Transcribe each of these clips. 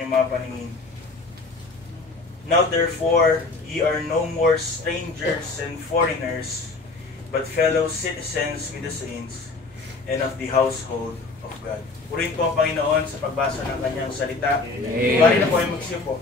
Yung mga paningin. Now therefore, ye are no more strangers and foreigners, but fellow citizens with the saints and of the household of God. Purihin po ang Panginoon sa pagbasa ng kanyang salita. Bari na po ay magsipo.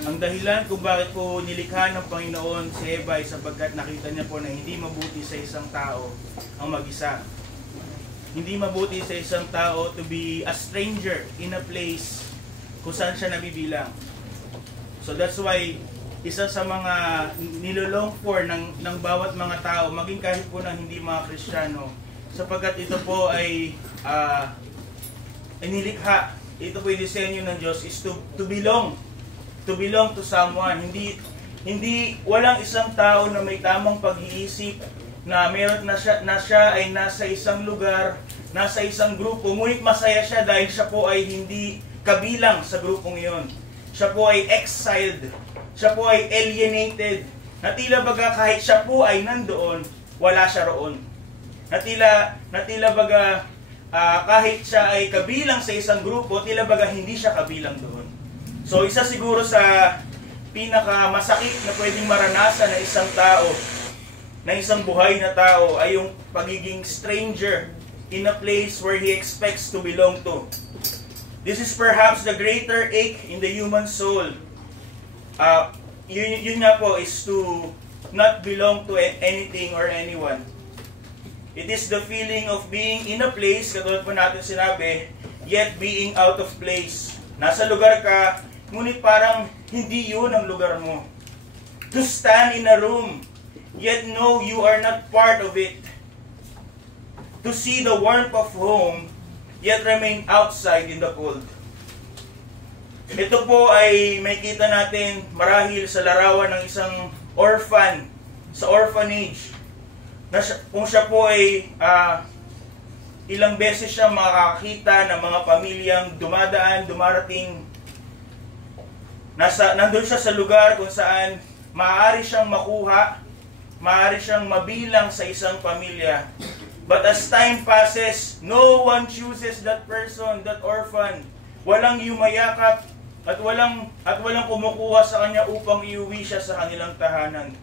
Ang dahilan kung bakit po nilikha ng Panginoon si Eva ay sapagkat nakita niya po na hindi mabuti sa isang tao ang mag-isa. Hindi mabuti sa isang tao to be a stranger in a place kung saan siya nabibilang. So that's why isa sa mga nilolong for ng bawat mga tao, maging kahit po ng hindi mga Kristiyano, sapagkat ito po ay nilikha. Ito po yung disenyo ng Diyos is to belong. To belong to someone. Hindi walang isang tao na may tamang pag-iisip na meron na siya ay nasa isang lugar, nasa isang grupo, ngunit masaya siya dahil siya po ay hindi kabilang sa grupong iyon. Siya po ay exiled. Siya po ay alienated. Na tila baga kahit siya po ay nandoon, wala siya roon. Na tila baga kahit siya ay kabilang sa isang grupo, tila baga hindi siya kabilang doon. So isa siguro sa pinakamasakit na pwedeng maranasan ng isang tao, na isang buhay na tao, ay yung pagiging stranger in a place where he expects to belong to. This is perhaps the greater ache in the human soul. Yun nga po is to not belong to anything or anyone. It is the feeling of being in a place, katulad po natin sinabi, yet being out of place. Nasa lugar ka, ngunit parang hindi yun ang lugar mo. To stand in a room, yet know you are not part of it. To see the warmth of home, yet remain outside in the cold. Ito po ay may kita natin marahil sa larawan ng isang orphan, sa orphanage. Kung siya po ay ilang beses siya makakita ng mga pamilyang dumarating, nandun siya sa lugar kung saan maaari siyang makuha, maaari siyang mabilang sa isang pamilya. But as time passes, no one chooses that person, that orphan. Walang yumayakap at walang kumukuha sa kanya upang iuwi siya sa kanilang tahanan.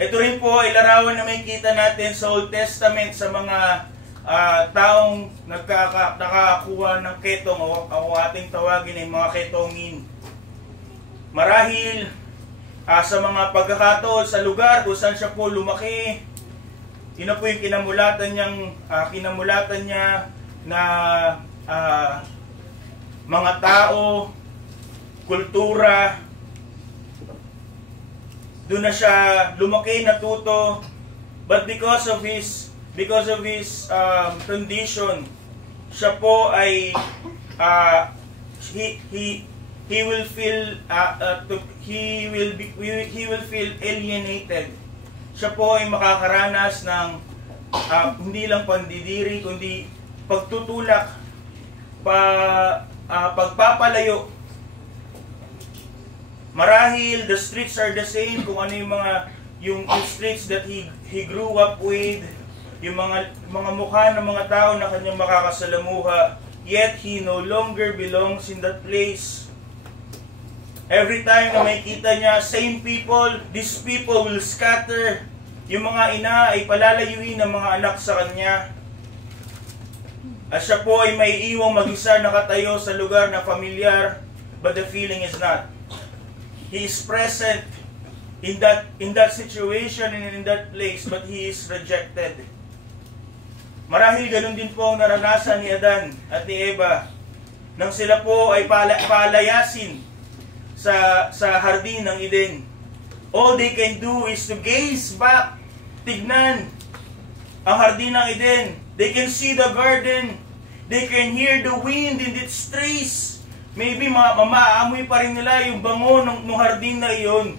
Ito rin po ay larawan na may kita natin sa Old Testament sa mga taong nakakakuha ng ketong o ating tawagin ay mga ketongin. Marahil sa mga pagkakataon sa lugar kung saan siya po lumaki, yun po yung kinamulatan niya na mga tao, kultura. Doon na siya lumaki, natuto, but because of his condition, siya po ay he will feel alienated. Siya po ay makakaranas ng hindi lang pandidiri kundi pagtutulak, pagpapalayo. Marahil the streets are the same, kung ano yung streets that he grew up with, yung mga mukha ng mga tao na kanyang makakasalamuha, yet he no longer belongs in that place. Every time na makita niya, same people, these people will scatter. Yung mga ina ay palalayuin ng mga anak sa kanya. At siya po ay may iwang mag-isa nakatayo sa lugar na familiar, but the feeling is not. He is present in that situation and in that place, but he is rejected. Marahil ganun din po ang naranasan ni Adan at ni Eva nang sila po ay palayasin sa hardin ng Eden. All they can do is to gaze back, tignan ang hardin ng Eden. They can see the garden. They can hear the wind in its trees. Maybe mamaamoy pa rin nila yung bango ng hardin na iyon.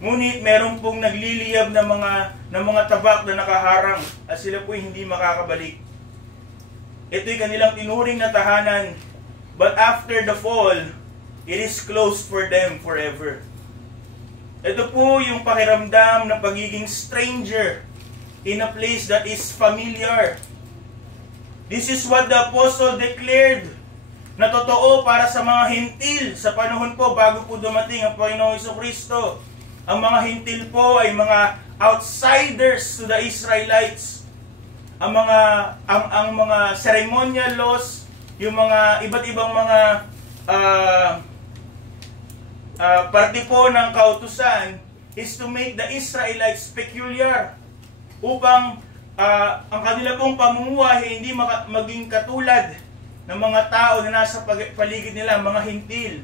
Ngunit meron pong nagliliyab na mga tabak na nakaharang at sila po hindi makakabalik. Ito'y kanilang tinuring na tahanan. but after the fall, it is closed for them forever. Ito po yung pakiramdam ng pagiging stranger in a place that is familiar. This is what the apostle declared na totoo para sa mga hintil sa panahon po bago po dumating ang Panginoong Jesucristo. Ang mga hintil po ay mga outsiders to the Israelites. Ang mga ceremonial laws, yung mga iba't ibang mga parte po ng kautusan is to make the Israelites peculiar upang ang kanila pong pamumuhay hindi maging katulad ng mga tao na nasa paligid nila, mga hintil.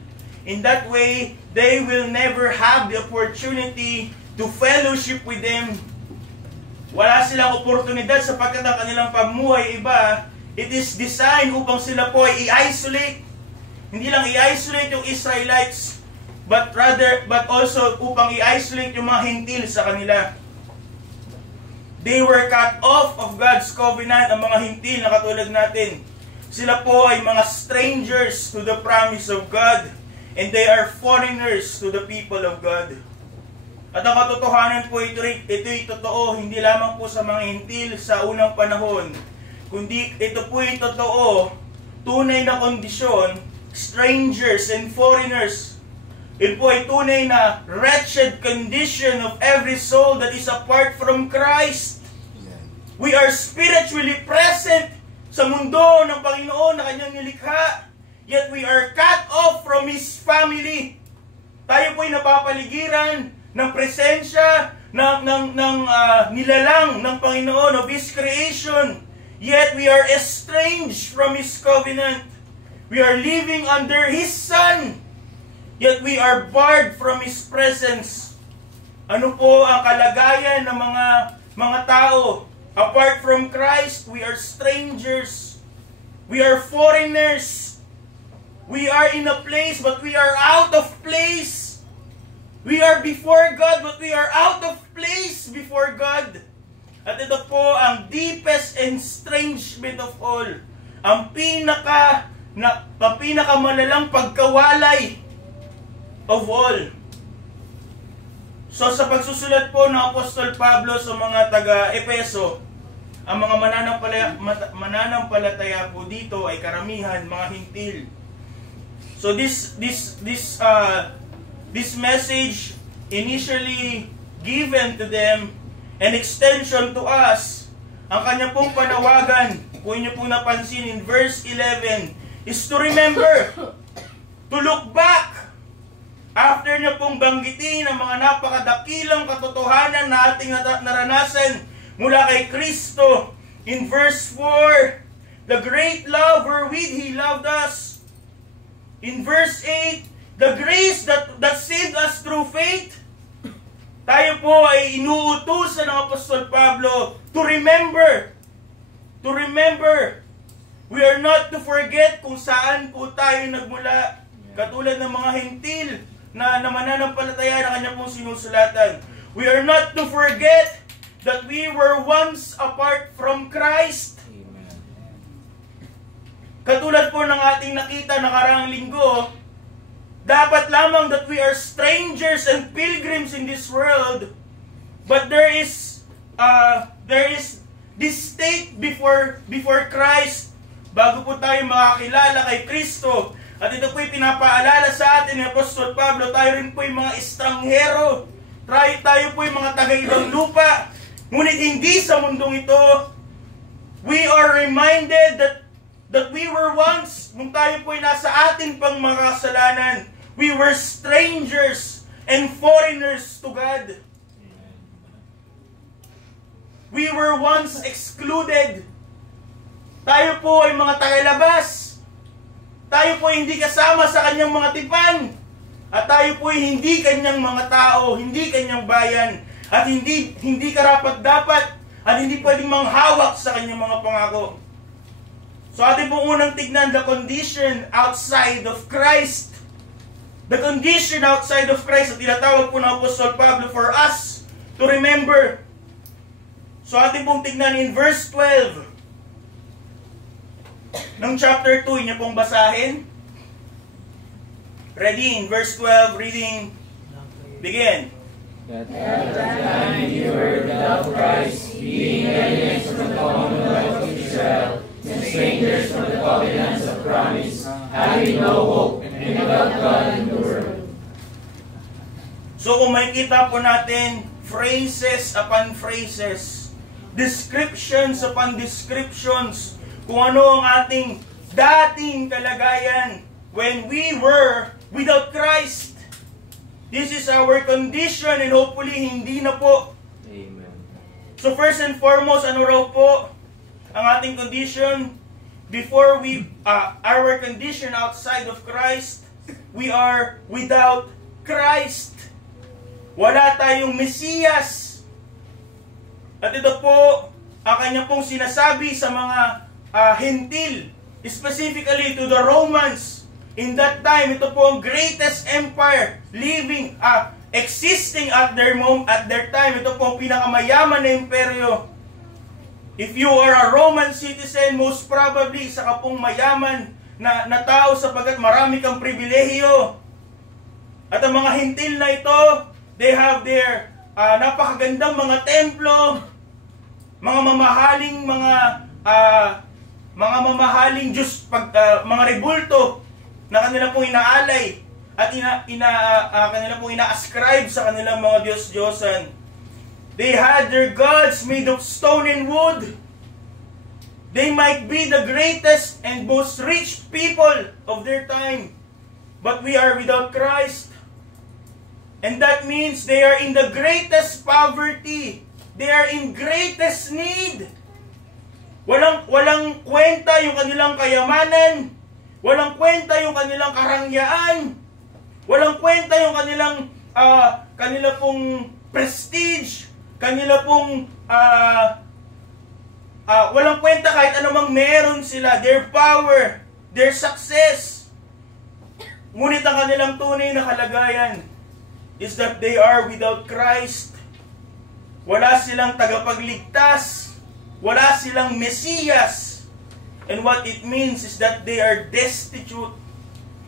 In that way, they will never have the opportunity to fellowship with them. Wala silang oportunidad sapagkat ang kanilang pamumuhay iba. It is designed upang sila po ay i-isolate. Hindi lang i-isolate yung Israelites, but also upang i-isolate yung mga hintil sa kanila. They were cut off of God's covenant, ang mga hintil na katulad natin. Sila po ay mga strangers to the promise of God, and they are foreigners to the people of God. At ang katotohanan po ito'y totoo, hindi lamang po sa mga hintil sa unang panahon, kundi ito po ay totoo, tunay na kondisyon, strangers and foreigners. Ito po ay tunay na wretched condition of every soul that is apart from Christ. We are spiritually present sa mundo ng Panginoon na kanyang nilikha, yet we are cut off from His family. Tayo po ay napapaligiran ng presensya ng nilalang ng Panginoon of His creation, yet we are estranged from His covenant. We are living under His Son, yet we are barred from His presence. Ano po ang kalagayan ng mga tao? Apart from Christ, we are strangers. We are foreigners. We are in a place, but we are out of place. We are before God, but we are out of place before God. At ito po ang deepest estrangement of all. Ang pinakamalalang pagkawalay of all. So sa pagsusulat po ng Apostol Pablo sa mga taga-Epeso, ang mga mananampalataya po dito ay karamihan mga hintil. So this message initially given to them, an extension to us, ang kanya pong panawagan, kung inyo pong napansin in verse 11, is to remember, to look back. After niya pong banggitin ang mga napakadakilang katotohanan na ating naranasan mula kay Kristo, in verse 4, the great love wherewith He loved us. In verse 8, the grace that saved us through faith. Tayo po ay inuutusan ng Apostol Pablo to remember. To remember. We are not to forget kung saan po tayo nagmula. Katulad ng mga hintil na mananampalataya na kanya pong sinusulatan. We are not to forget that we were once apart from Christ. Amen. Katulad po ng ating nakita nakaraang linggo, dapat lamang that we are strangers and pilgrims in this world, but there is this state before Christ bago po tayo makakilala kay Kristo. At ito po'y pinapaalala sa atin ni Apostol Pablo, tayo rin po'y mga estranghero, tayo po'y mga taga-ibang lupa. Ngunit hindi sa mundong ito. We are reminded that we were once, nung tayo po'y nasa atin pang mga kasalanan, we were strangers and foreigners to God. We were once excluded. Tayo po ay mga tagalabas. Tayo po ay hindi kasama sa kanyang mga tipan. At tayo po ay hindi kanyang mga tao, hindi kanyang bayan. At hindi karapat-dapat at hindi pwedeng manghawak sa kanyang mga pangako. So atin pong unang tignan, the condition outside of Christ. The condition outside of Christ at tinatawag po ng Apostol Pablo for us to remember. So atin pong tignan in verse 12 ng chapter 2, inyo pong basahin. Ready? In verse 12, reading, begin. At that time you were without Christ, being aliens from the commonwealth of Israel, and strangers from the covenants of promise, having no hope, and without God in the world. So kung makikita po natin, phrases upon phrases, descriptions upon descriptions, kung ano ang ating dating kalagayan when we were without Christ. This is our condition and hopefully hindi na po. Amen. So first and foremost, ano raw po ang ating condition? Before our condition outside of Christ, we are without Christ. Wala tayong Mesiyas. At ito po ang kanya pong sinasabi sa mga Hentil, specifically to the Romans. In that time, ito po ang greatest empire existing at their time. Ito po ang pinakamayaman na imperyo. If you are a Roman citizen, most probably isa ka pong mayaman na tao sapagkat marami kang pribilehiyo. At ang mga Hentil na ito, they have their napakagandang mga templo, mga mamahaling Diyos, mga rebulto na kanila pong inaalay at kanila pong ina-ascribe sa kanilang mga Diyos-Diyosan. They had their gods made of stone and wood. They might be the greatest and most rich people of their time, but we are without Christ. And that means they are in the greatest poverty. They are in greatest need. Walang kwenta yung kanilang kayamanan. Walang kwenta yung kanilang karangyaan. Walang kwenta yung kanila pong prestige. Kanila pong walang kwenta kahit anumang meron sila. Their power, their success. Ngunit ang kanilang tunay na kalagayan is that they are without Christ. Wala silang tagapagligtas. Wala silang Mesiyas. And what it means is that they are destitute.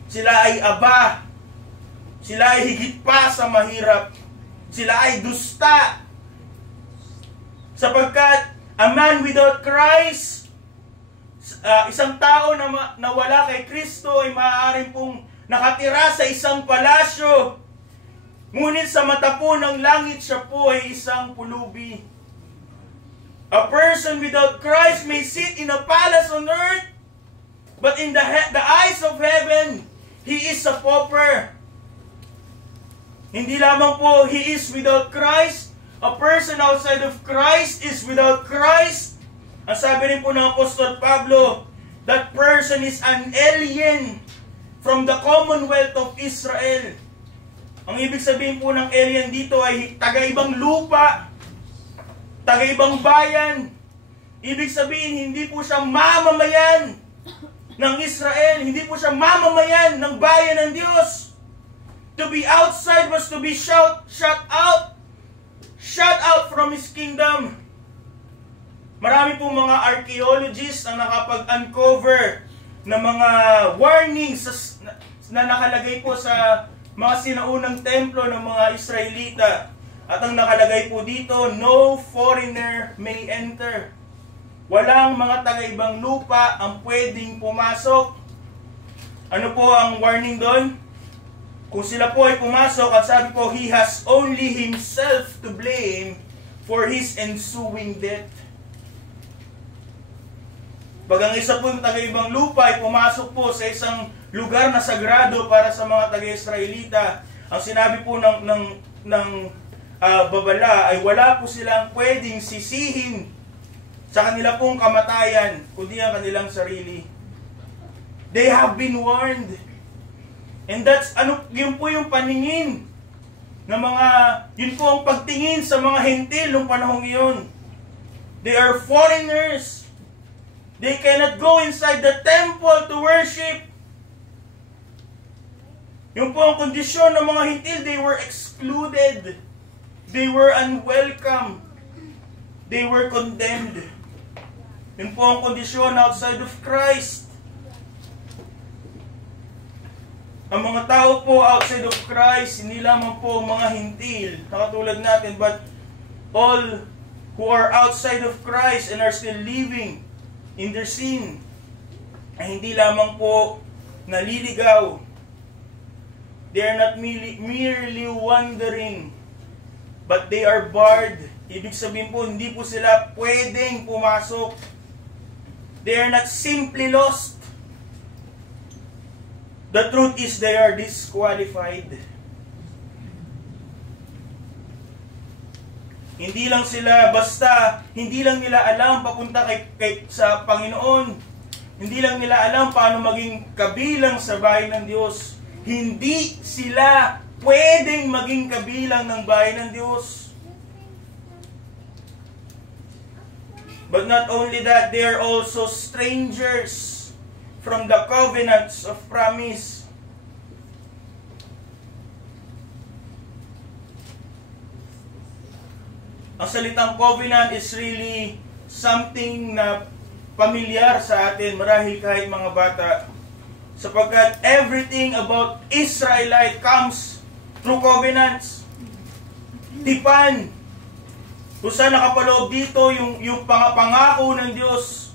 Sila ay aba. Sila ay higit pa sa mahirap. Sila ay dusta. Sapagkat a man without Christ, isang tao na wala kay Kristo ay maaaring pong nakatira sa isang palasyo. Ngunit sa mata po ng langit siya po ay isang pulubi. A person without Christ may sit in a palace on earth, but in the eyes of heaven, he is a pauper. Hindi lamang po he is without Christ, a person outside of Christ is without Christ. Ang sabi rin po ng Apostol Pablo, that person is an alien from the commonwealth of Israel. Ang ibig sabihin po ng alien dito ay taga-ibang lupa, taga-ibang bayan. Ibig sabihin, hindi po siya mamamayan ng Israel. Hindi po siya mamamayan ng bayan ng Diyos. To be outside was to be shut out from His kingdom. Marami pong mga archaeologists ang nakapag-uncover ng mga warnings na nakalagay po sa mga sinaunang templo ng mga Israelita. At ang nakalagay po dito, no foreigner may enter. Walang mga taga-ibang lupa ang pwedeng pumasok. Ano po ang warning doon? Kung sila po ay pumasok, at sabi po, he has only himself to blame for his ensuing death. Pag ang isa po yung taga-ibang lupa ay pumasok po sa isang lugar na sagrado para sa mga taga-Israelita, ang sinabi po ng babala ay wala po silang pwedeng sisihin sa kanila pong kamatayan, kundi ang kanilang sarili. They have been warned. And that's, yun po yung paningin ng yun po ang pagtingin sa mga Hentil ng panahong iyon. They are foreigners. They cannot go inside the temple to worship. Yun po ang kondisyon ng mga Hentil. They were excluded. They were unwelcome. They were condemned. Yun po ang kondisyon outside of Christ. Ang mga tao po outside of Christ, hindi lamang po mga hintil, na katulad natin, but all who are outside of Christ and are still living in their sin, ay hindi lamang po naliligaw. They are not merely wandering, but they are barred. Ibig sabihin po, hindi po sila pwedeng pumasok. They are not simply lost. The truth is they are disqualified. Hindi lang sila basta, hindi lang nila alam papunta sa Panginoon. Hindi lang nila alam paano maging kabilang sa bahay ng Diyos. Hindi sila pwedeng maging kabilang ng bahay ng Diyos. But not only that, they are also strangers from the covenants of promise. Ang salitang covenant is really something na pamilyar sa atin, marahil kahit mga bata. Sapagkat everything about Israelite comes through covenants. Tipan. Kung saan nakapaloob dito yung pangako ng Diyos.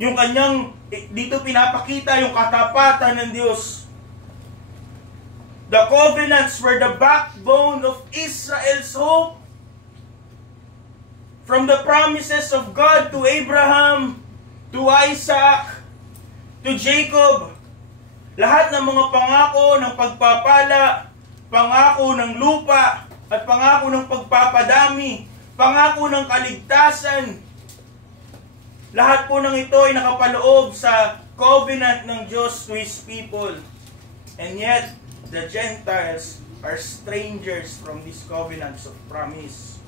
Yung kanyang, dito pinapakita yung katapatan ng Diyos. The covenants were the backbone of Israel's hope. From the promises of God to Abraham, to Isaac, to Jacob, lahat ng mga pangako ng pagpapala, pangako ng lupa, at pangako ng pagpapadami, pangako ng kaligtasan, lahat po ng ito ay nakapaloob sa covenant ng Diyos to His people. And yet, the Gentiles are strangers from these covenants of promise.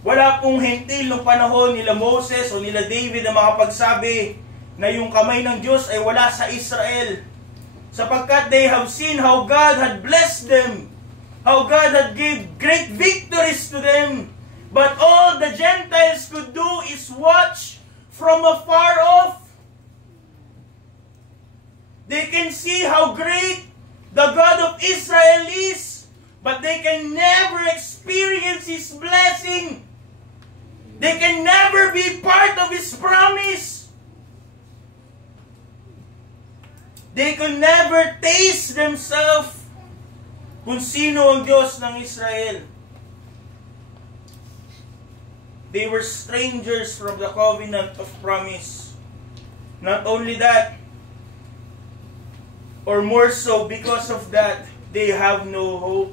Wala pong hentil noong panahon nila Moses o nila David na makapagsabi na yung kamay ng Diyos ay wala sa Israel. Sapagkat they have seen how God had blessed them, how God had gave great victories to them. But all the Gentiles could do is watch from afar off. They can see how great the God of Israel is, but they can never experience His blessing. They can never be part of His promise. They could never taste themselves kung sino ang Diyos ng Israel. They were strangers from the covenant of promise. Not only that, or more so, because of that, they have no hope.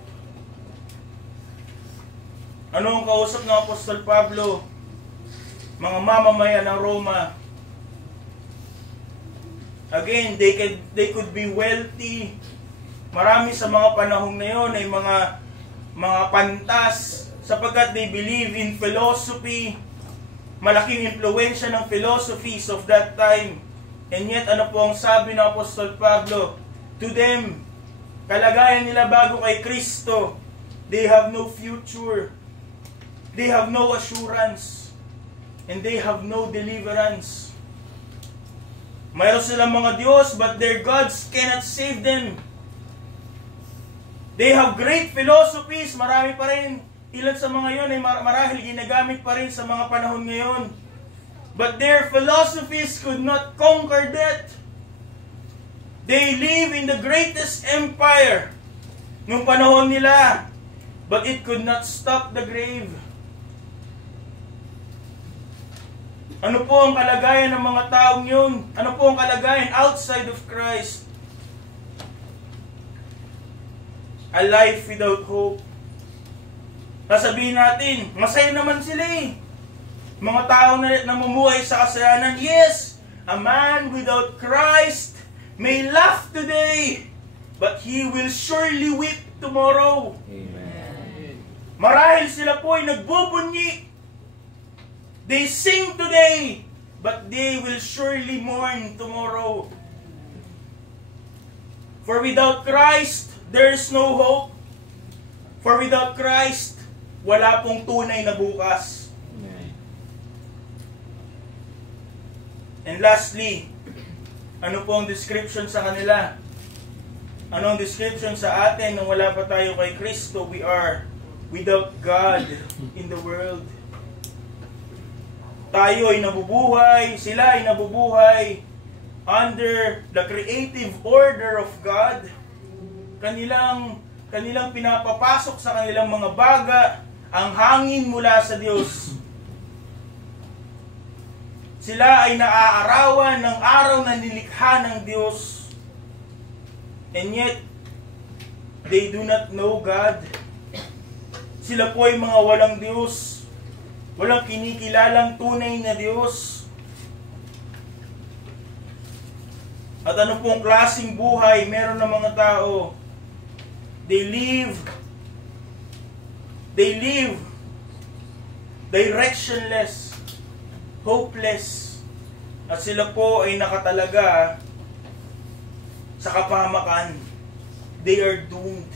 Ano ang kausap ng Apostol Pablo? Mga mamamayan ng Roma. Again, they could be wealthy. Marami sa mga panahon na yon ay mga pantas sapagkat they believe in philosophy. Malaking impluwensya ng philosophies of that time. And yet, ano po ang sabi ng Apostol Pablo? To them, kalagayan nila bago kay Kristo, they have no future. They have no assurance. And they have no deliverance. Mayroon silang mga Diyos, but their gods cannot save them. They have great philosophies. Marami pa rin. Ilan sa mga yon ay marahil ginagamit pa rin sa mga panahon ngayon. But their philosophies could not conquer death. They live in the greatest empire nung panahon nila, but it could not stop the grave. Ano po ang kalagayan ng mga taong yun? Ano po ang kalagayan outside of Christ? A life without hope. Sasabihin natin, masaya naman sila eh. Mga taong namumuhay sa kasalanan, yes, a man without Christ may laugh today, but he will surely weep tomorrow. Amen. Marahil sila po ay nagbubunyi. They sing today, but they will surely mourn tomorrow. For without Christ, there is no hope. For without Christ, wala pong tunay na bukas. Amen. And lastly, Ano po ang description sa kanila? Ano ang description sa atin nung wala pa tayo kay Kristo? We are without God in the world. Tayo ay nabubuhay, sila ay nabubuhay under the creative order of God. Kanilang pinapapasok sa kanilang mga baga ang hangin mula sa Diyos. Sila ay naaarawan ng araw na nilikha ng Diyos. And yet, they do not know God. Sila po ay mga walang Diyos. Walang kinikilalang tunay na Diyos. At ano pong klaseng buhay meron ng mga tao? They live directionless, hopeless, at sila po ay nakatalaga sa kapahamakan. They are doomed.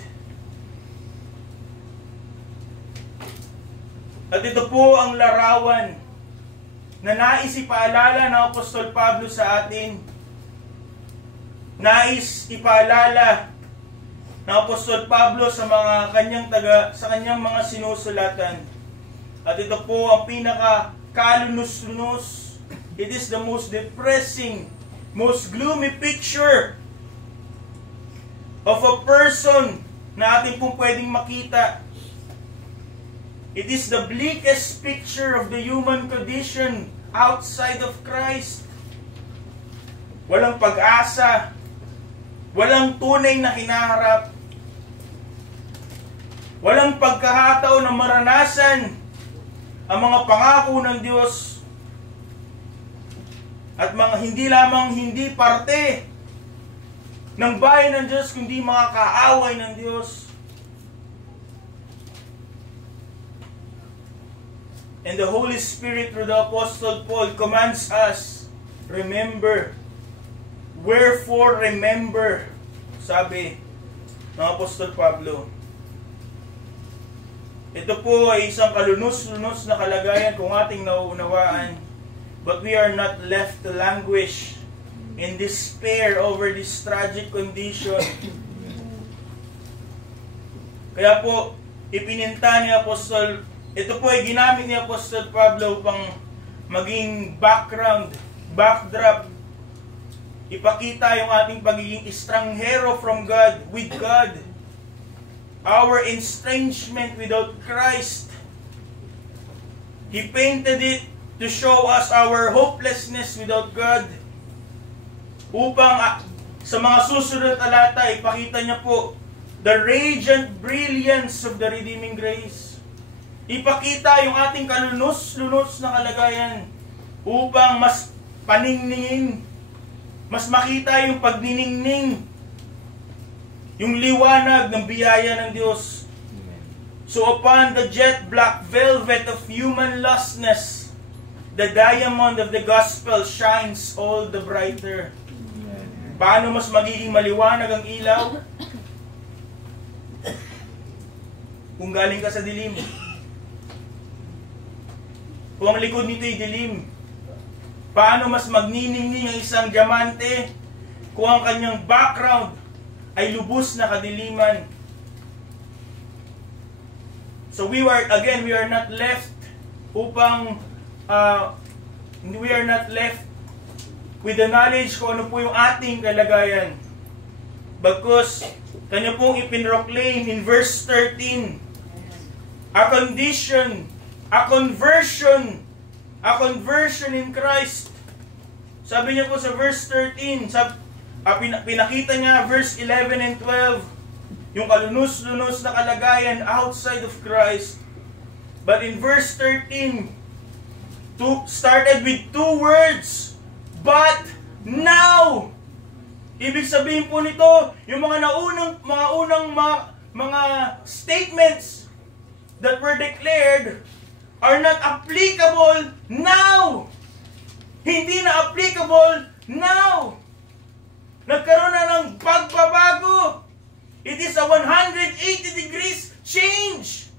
At ito po ang larawan na nais ipaalala ng Apostol Pablo sa atin. Nais ipaalala ng Apostol Pablo sa mga kanyang mga sinusulatan. At ito po ang pinaka kalunos-lunos. It is the most depressing, most gloomy picture of a person na ating pong pwedeng makita. It is the bleakest picture of the human condition outside of Christ. Walang pag-asa, walang tunay na hinaharap, walang pagkahataon na maranasan ang mga pangako ng Diyos, at mga hindi parte ng bayan ng Diyos, kundi mga kaaway ng Diyos. And the Holy Spirit through the Apostle Paul commands us, remember. Wherefore remember, sabi ng Apostol Pablo. Ito po ay isang kalunos-lunos na kalagayan kung ating nauunawaan. But we are not left to languish in despair over this tragic condition. Kaya po, ipininta ni Apostol, ito po ay ginamit ni Apostol Pablo upang maging backdrop, ipakita yung ating pagiging estranghero from God, with God, our estrangement without Christ. He painted it to show us our hopelessness without God. Upang sa mga susunod na talata, ipakita niya po the radiant brilliance of the redeeming grace. Ipakita yung ating kalunos-lunos na kalagayan upang mas paniningin, mas makita yung pagniningning, yung liwanag ng biyaya ng Diyos. So upon the jet black velvet of human lostness, the diamond of the gospel shines all the brighter. Paano mas magiging maliwanag ang ilaw? Kung galing ka sa dilim. Kung ang likod nito ay dilim. Paano mas magniningning ang isang diamante kung ang kanyang background ay lubos na kadiliman? So we are not left with the knowledge kung ano po yung ating kalagayan. Bagkus, kanya pong ipinroclaim in verse 13, a conversion in Christ. Sabi niya po sa verse 13, pinakita niya verse 11 and 12, yung kalunos-lunos na kalagayan outside of Christ. But in verse 13, started with two words, but now. Ibig sabihin po nito, yung mga unang statements that were declared are not applicable now. Hindi na applicable now. Nagkaroon na ng pagbabago. It is a 180 degrees change.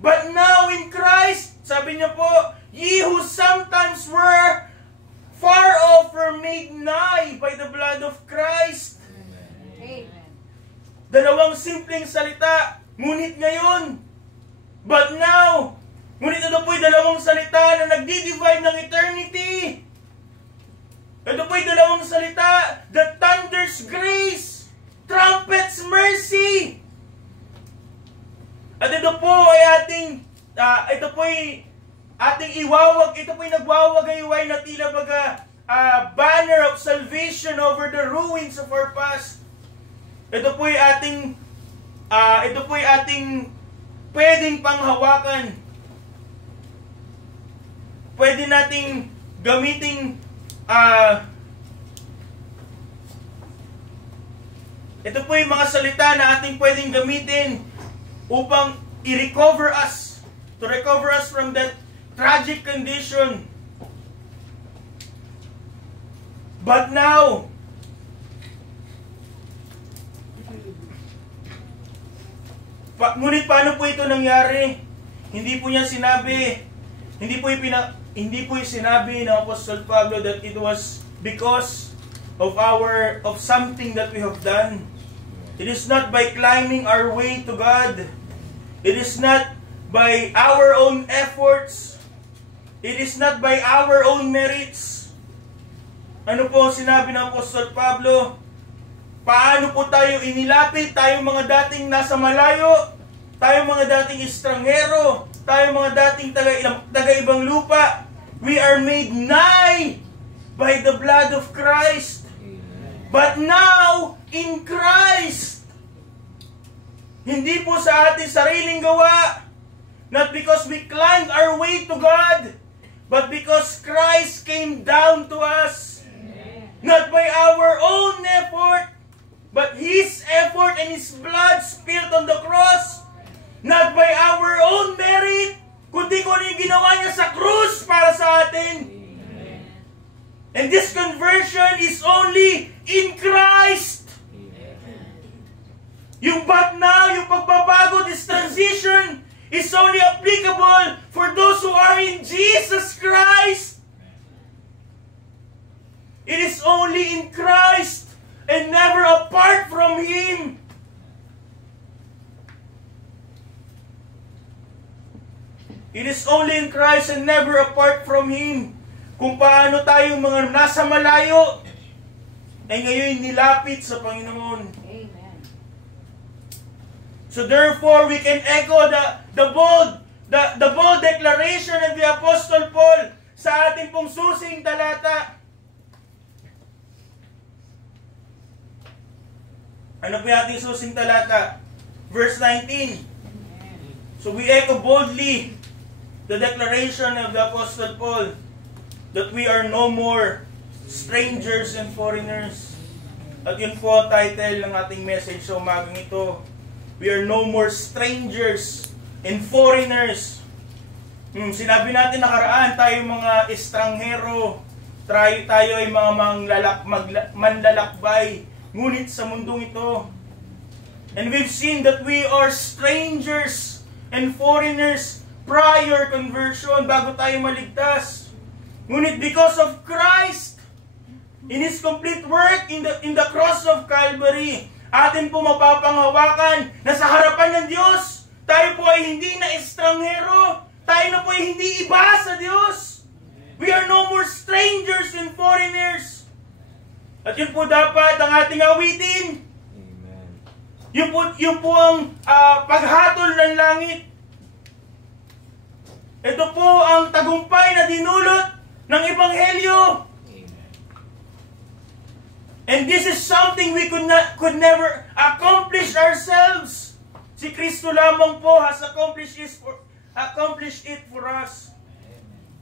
But now in Christ, sabi niya po, ye who sometimes were far off were made nigh by the blood of Christ. Amen. Dalawang simpleng salita, ngunit ngayon, but now, ngunit ito po'y dalawang salita na nagdi-divide ng eternity. Ito po'y dalawang salita that thunders grace, trumpets mercy. At ito po ay ito po'y nagwawagayway na tila baga banner of salvation over the ruins of our past. Ito po'y ating pwedeng panghawakan. Pwede nating gamiting ito po'y mga salita na ating pwedeng gamitin upang to recover us from that tragic condition. But now, ngunit paano po ito nangyari? Hindi po sinabi ng Apostol Pablo that it was because of something that we have done. It is not by climbing our way to God. It is not by our own efforts. It is not by our own merits. Ano po sinabi ng Apostol Pablo? Paano po tayo inilapit? Tayong mga dating nasa malayo, tayong mga dating estranghero, tayong mga dating taga-ibang lupa. We are made nigh by the blood of Christ. But now, in Christ, hindi po sa ating sariling gawa, not because we climbed our way to God, but because Christ came down to us. Not by our own effort, but His effort and His blood spilled on the cross. Not by our own merit, kundi kung ano yung ginawa niya sa krus para sa atin. And this conversion is only in Christ. Yung but now, yung pagbabago, this transition is only applicable for those who are in Jesus Christ. It is only in Christ and never apart from Him. It is only in Christ and never apart from Him. Kung paano tayong mga nasa malayo, ay ngayon nilapit sa Panginoon. Amen. So therefore, we can echo the bold declaration of the Apostle Paul sa ating pong susing talata. Ano po yung ating susing talata? Verse 19. So we echo boldly the declaration of the Apostle Paul that we are no more strangers and foreigners. At yun po ang title ng ating message sa umagang ito. We are no more strangers and foreigners. Sinabi natin nakaraan, tayo mga estranghero, tayo ay mga manlalakbay, ngunit sa mundong ito. And we've seen that we are strangers and foreigners prior conversion, bago tayo maligtas. Ngunit because of Christ, in His complete work in the cross of Calvary, atin po mapapanghawakan na sa harapan ng Diyos, tayo po ay hindi na estranghero, tayo na po ay hindi iba sa Diyos. We are no more strangers and foreigners. At yun po dapat ang ating awitin. Amen. Yun po ang paghatol ng langit. Ito po ang tagumpay na dinulot ng Ebanghelyo. And this is something we could never accomplish ourselves. Si Kristo lamang po has accomplished it for us.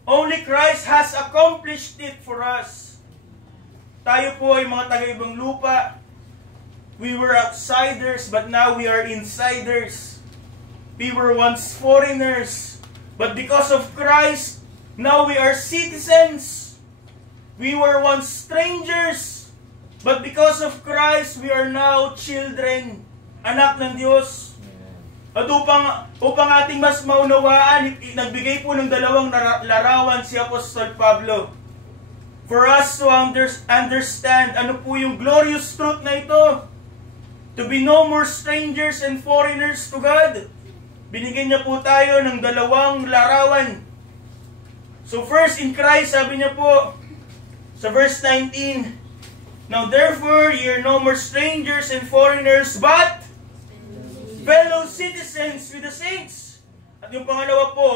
Only Christ has accomplished it for us. Tayo po ay mga taga-ibang lupa. We were outsiders, but now we are insiders. We were once foreigners, but because of Christ, now we are citizens. We were once strangers, but because of Christ, we are now children, anak ng Diyos. At upang ating mas maunawaan, nagbigay po ng dalawang larawan si Apostol Pablo. for us to understand ano po yung glorious truth na ito. To be no more strangers and foreigners to God. Binigyan niya po tayo ng dalawang larawan. So first, in Christ, sabi niya po, sa verse 19, now therefore, ye are no more strangers and foreigners, but fellow citizens with the saints. At yung pangalawa po,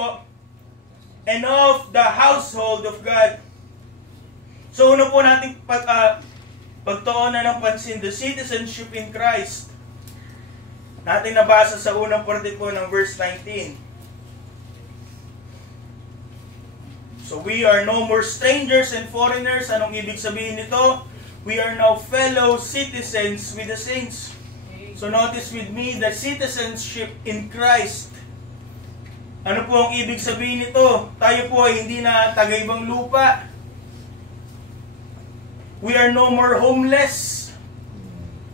and of the household of God. So una po natin pagtuunan ng pansin, the citizenship in Christ. Natin nabasa sa unang parte po ng verse 19. So we are no more strangers and foreigners. Anong ibig sabihin nito? We are now fellow citizens with the saints. So notice with me the citizenship in Christ. Ano po ang ibig sabihin nito? Tayo po ay hindi na taga-ibang lupa. We are no more homeless.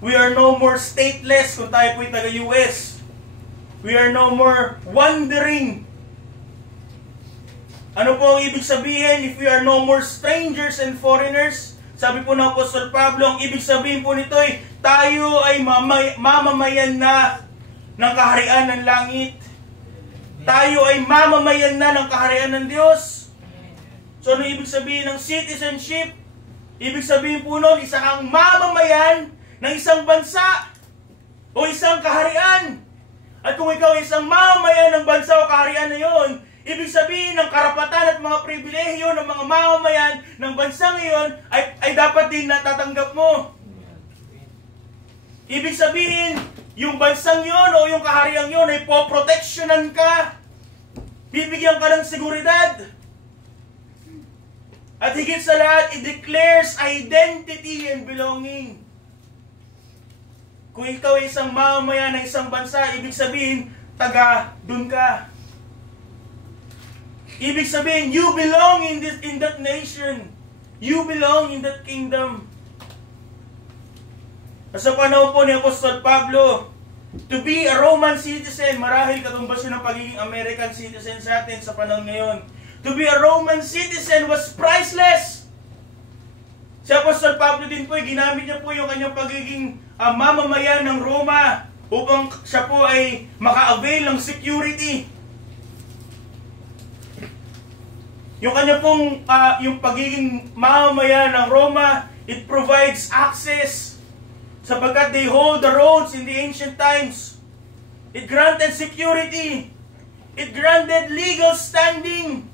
We are no more stateless kung tayo po ay taga-US. We are no more wandering. Ano po ang ibig sabihin if we are no more strangers and foreigners? Sabi po ng Apostol Pablo, ang ibig sabihin po nito ay tayo ay mamamayan na ng kaharian ng langit. Tayo ay mamamayan na ng kaharian ng Diyos. So ano ibig sabihin ng citizenship? Ibig sabihin po nun, isa kang mamamayan ng isang bansa o isang kaharian. At kung ikaw ay isang mamamayan ng bansa o kaharian na yon, ibig sabihin ng karapatan at mga pribilehiyo ng mga mamamayan ng bansa ngayon ay dapat din natatanggap mo. Ibig sabihin, yung bansang yon o yung kahariang yon ay poproteksyonan ka. Bibigyan ka ng seguridad. At higit sa lahat, it declares identity and belonging. Kung ikaw ay isang mamamayan ng isang bansa, ibig sabihin, taga dun ka. Ibig sabihin, you belong in that nation. You belong in that kingdom. Sa panahon po ni Apostol Pablo, to be a Roman citizen, marahil katumbas yun ng pagiging American citizen sa atin sa panahon ngayon. To be a Roman citizen was priceless. Si Apostol Pablo din po, ginamit niya po yung kanyang pagiging mamamayan ng Roma upang siya po ay maka-avail ng security. Yung kanya pong, yung pagiging mamamayan ng Roma, it provides access sapagkat they hold the roads in the ancient times. It granted security. It granted legal standing.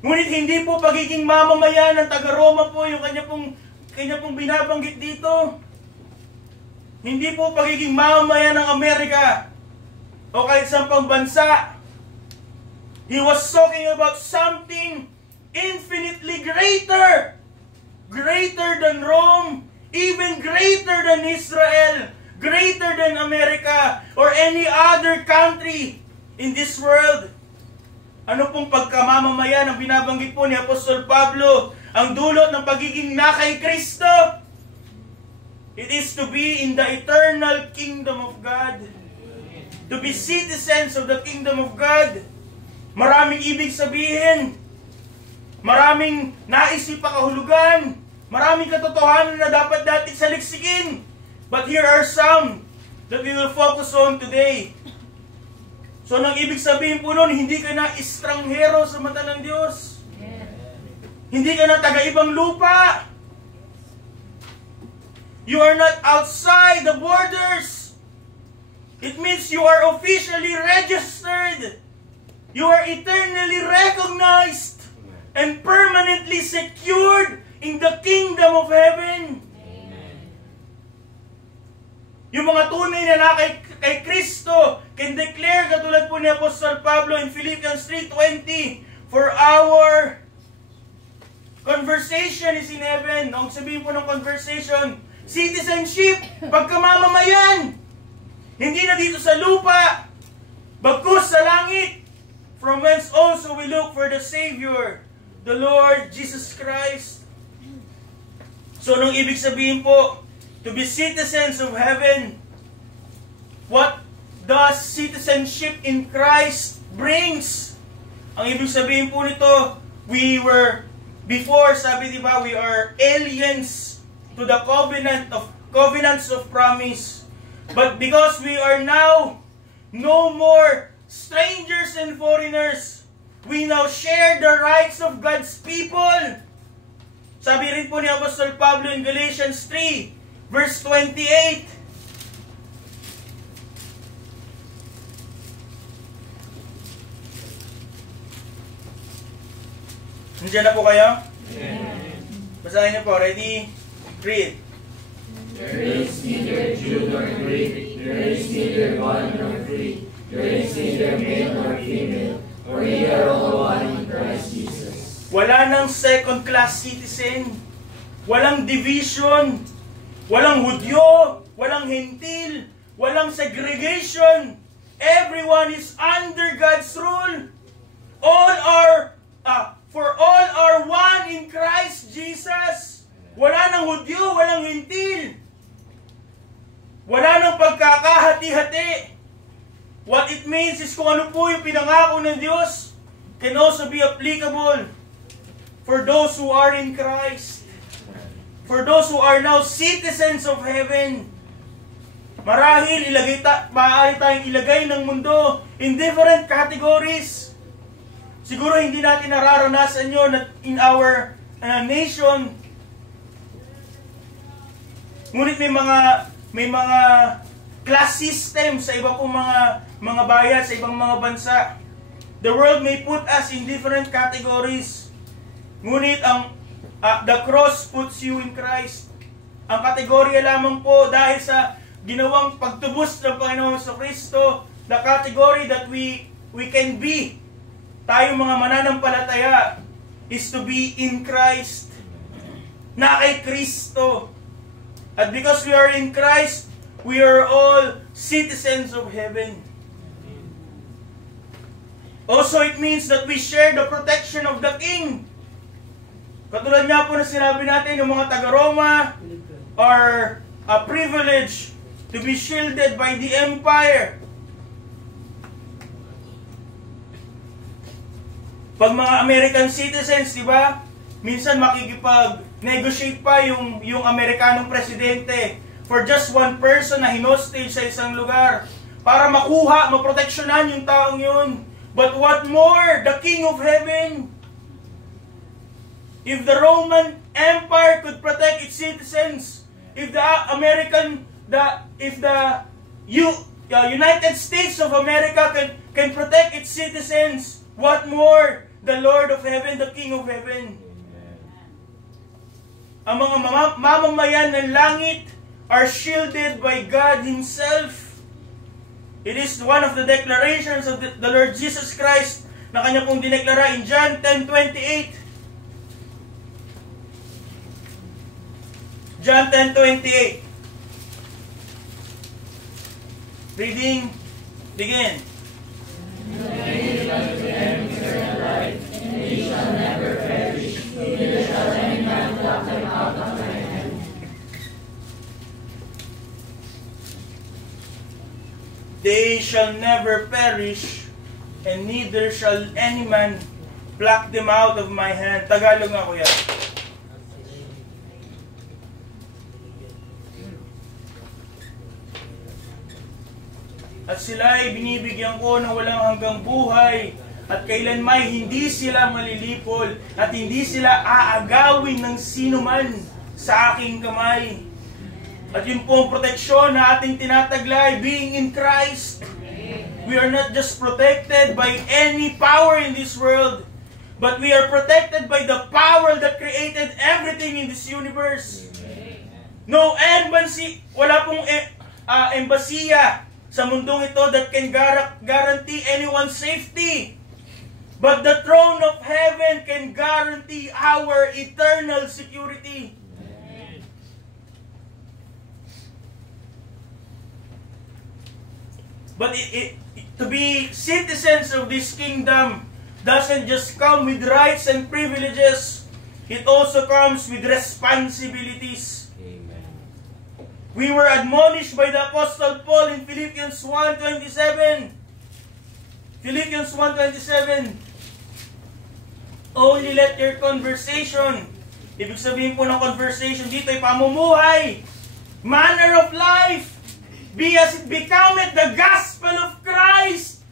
Ngunit hindi po pagiging mamamayan ng taga-Roma po yung kanya pong binabanggit dito. Hindi po pagiging mamamayan ng Amerika o kahit saan pang bansa. He was talking about something infinitely greater. Greater than Rome. Even greater than Israel. Greater than America. Or any other country in this world. Ano pong pagkamamamayan ang binabanggit po ni Apostol Pablo? Ang dulot ng pagiging na kay Kristo. It is to be in the eternal kingdom of God. To be citizens of the kingdom of God. Maraming ibig sabihin. Maraming naisip pa kahulugan. Maraming katotohanan na dapat natin saliksikin. But here are some that we will focus on today. So, nang ibig sabihin po nun, hindi ka na estranghero sa mata ng Diyos. Hindi ka na taga-ibang lupa. You are not outside the borders. It means you are officially registered. You are eternally recognized and permanently secured in the kingdom of heaven. Amen. Yung mga tunay na kay Kristo can declare katulad po ni Apostol Pablo in Philippians 3:20, for our conversation is in heaven. Ang sabihin po ng conversation, citizenship, pagkamamamayan. Hindi na dito sa lupa, bagkus sa langit. From whence also we look for the Savior, the Lord Jesus Christ. So, anong ibig sabihin po? To be citizens of heaven. What does citizenship in Christ brings? Ang ibig sabihin po nito, we were Before, sabi di ba, we are aliens to the covenants of promise. But because we are now no more strangers and foreigners, we now share the rights of God's people. Sabi rin po ni Apostol Pablo in Galatians 3, verse 28. Nandiyan na po kayo? Basahin niyo po. Ready? Read. There is neither Jew nor Greek, there is neither bond nor free, there is neither male nor female, for ye are all one in Christ Jesus. Wala nang second-class citizen. Walang division. Walang Hudyo. Walang Hentil. Walang segregation. Everyone is under God's rule. For all are one in Christ Jesus. Wala nang Hudyo, walang Hentil. Wala nang pagkakahati-hati. What it means is kung ano po yung pinangako ng Diyos can also be applicable for those who are in Christ. For those who are now citizens of heaven. Marahil maaari tayong ilagay ng mundo in different categories. Siguro hindi natin nararanasan yun in our nation. Ngunit may mga class system sa iba pong mga bayan, sa ibang mga bansa. The world may put us in different categories. Ngunit the cross puts you in Christ. Ang kategorya lamang po dahil sa ginawang pagtubos ng Panginoon sa Kristo, the category that we can be, tayong mga mananampalataya, is to be in Christ. Na kay Kristo. At because we are in Christ, we are all citizens of heaven. Also, it means that we share the protection of the King. Katulad nga po na sinabi natin, yung mga taga-Roma are privileged to be shielded by the empire. Pag mga American citizens, di ba? Minsan makikipag-negotiate pa yung Amerikanong presidente for just one person na hinostage sa isang lugar para maproteksyonan yung taong yun. But what more? The King of Heaven. If the Roman Empire could protect its citizens, if the United States of America can protect its citizens, what more? The Lord of Heaven, the King of Heaven. Ang mga mamamayan ng langit are shielded by God Himself. It is one of the declarations of the Lord Jesus Christ na Kanya pong dineklara in John 10:28. John 10:28. Reading, begin. They shall never perish, and neither shall any man pluck them out of my hand. Tagalog nga kuya. At sila ay binibigyan ko ng walang hanggang buhay, at kailanman hindi sila malilipol, at hindi sila aagawin ng sinuman sa aking kamay. At yun po ang proteksyon na ating tinataglay, being in Christ. We are not just protected by any power in this world, but we are protected by the power that created everything in this universe. No embassy, wala pong embasiya sa mundong ito that can guarantee anyone's safety. But the throne of heaven can guarantee our eternal security. But to be citizens of this kingdom doesn't just come with rights and privileges. It also comes with responsibilities. Amen. We were admonished by the Apostle Paul in Philippians 1:27. Philippians 1:27. Only let your conversation, ibig sabihin po ng conversation dito ay pamumuhay, manner of life, be as it becometh the gospel of Christ,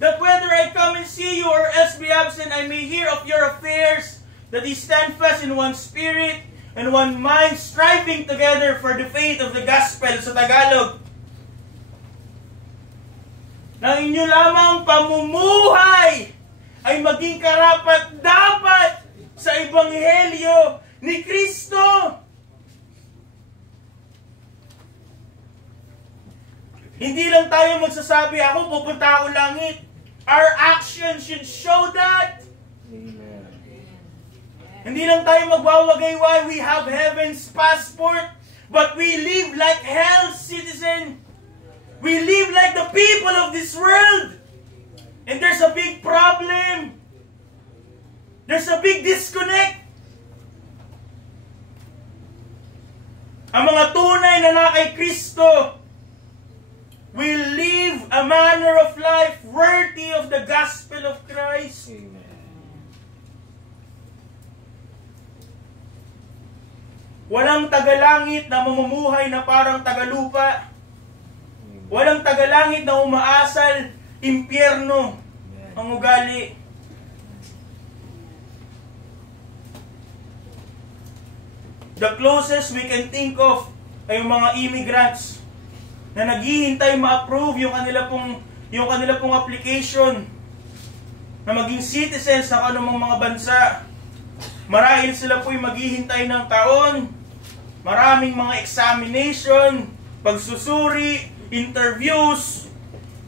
that whether I come and see you or else be absent, I may hear of your affairs, that ye stand fast in one spirit and one mind, striving together for the faith of the gospel. Sa Tagalog, na inyo lamang pamumuhay ay maging karapat-dapat sa Ebanghelyo ni Kristo. Hindi lang tayo magsasabi, ako pupunta ako langit. Our action should show that. Amen. Hindi lang tayo magwawagay-way, we have heaven's passport, but we live like hell's citizen. We live like the people of this world. And there's a big problem. There's a big disconnect. Ang mga tunay na kay Kristo will live a manner of life worthy of the gospel of Christ. Amen. Walang tagalangit na mamumuhay na parang tagalupa. Walang tagalangit na umaasal, impyerno ang ugali. The closest we can think of ay yung mga immigrants na naghihintay ma-approve yung kanila pong application na maging citizens ng anumang mga bansa. Marahil sila po'y maghihintay ng taon, maraming mga examination, pagsusuri, interviews,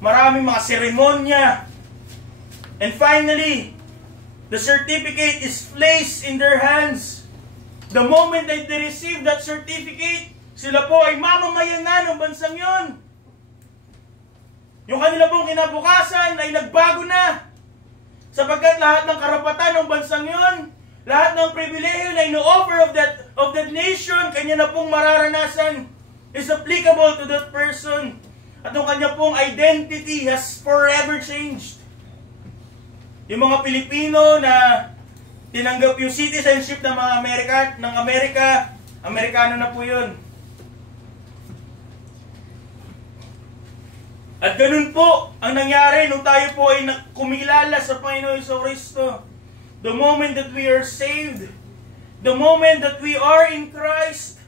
maraming mga seremonya. And finally, the certificate is placed in their hands. The moment that they receive that certificate, sila po ay mamamayan na ng bansang yon. Yung kanila pong kinabukasan ay nagbago na. Sapagkat lahat ng karapatan ng bansang yon, lahat ng pribilehiyo na ino-offer of that nation, kanya na pong mararanasan, is applicable to that person. At yung kanya pong identity has forever changed. Yung mga Pilipino na tinanggap yung citizenship ng mga Amerikano na po yun. At ganun po ang nangyari nung tayo po ay kumilala sa Panginoon Kristo. The moment that we are saved, the moment that we are in Christ,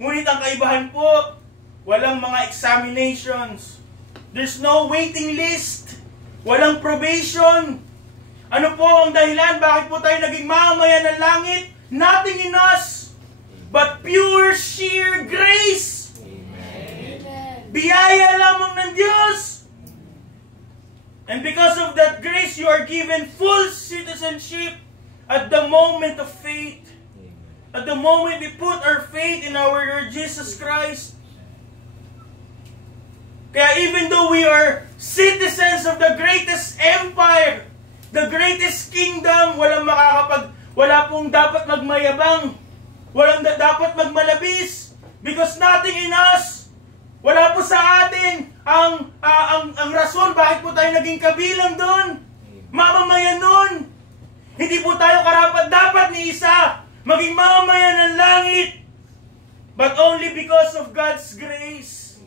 ngunit ang kaibahan po, walang mga examinations. There's no waiting list. Walang probation. Ano po ang dahilan? Bakit po tayo naging mamamayan ng langit? Nothing in us, but pure, sheer grace. Amen. Biyaya lamang ng Diyos. And because of that grace, you are given full citizenship at the moment of faith. At the moment we put our faith in our Lord Jesus Christ. Kaya even though we are citizens of the greatest empire, the greatest kingdom, wala pong dapat magmayabang, walang dapat magmalabis, because nothing in us, wala po sa atin ang rason bakit po tayo naging kabilang doon, mamamayan doon. Hindi po tayo karapat-dapat ni isa maging mamamayan ng langit, but only because of God's grace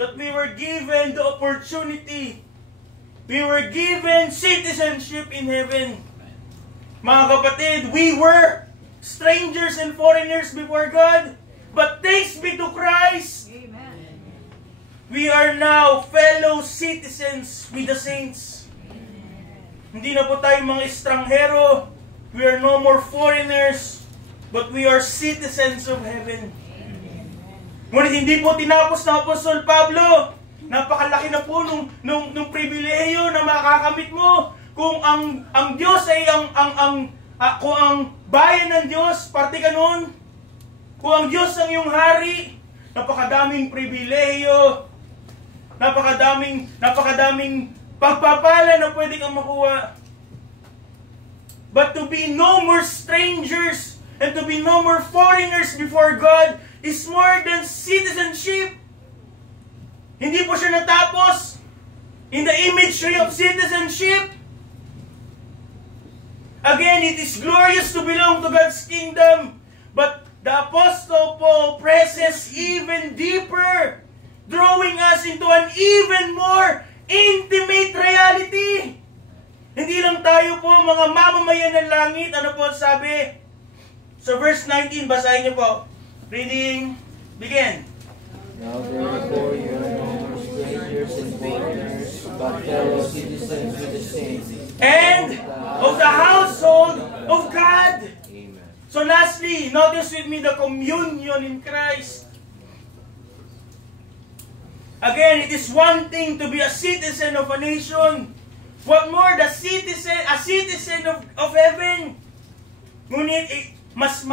that we were given the opportunity. We were given citizenship in heaven. Mga kapatid, we were strangers and foreigners before God, but thanks be to Christ, Amen. we are now fellow citizens with the saints. Hindi na po tayo mga estranghero. We are no more foreigners, but we are citizens of heaven. Ngunit hindi po tinapos ng Apostol Pablo. Napakalaki na po nung pribilehiyo na makakamit mo. Kung ang Diyos ay kung ang bayan ng Diyos, parte ka nun. Kung ang Diyos ang iyong hari, napakadaming pribilehiyo, napakadaming pagpapala na pwede kang makuha. But to be no more strangers and to be no more foreigners before God is more than citizenship. Hindi po siya natapos in the imagery of citizenship. Again, it is glorious to belong to God's kingdom. But the Apostle Paul presses even deeper, drawing us into an even more intimate reality. Hindi lang tayo po mga mamamayan ng langit. Ano po sabi? So verse 19, basahin niyo po. Reading, begin. Now therefore you are no more strangers and foreigners, but fellow citizens with the saints, And of the household of God. Amen. So lastly, notice with me the communion in Christ. Again, it is one thing to be a citizen of a nation. What more, a citizen of heaven. Ngunit, mas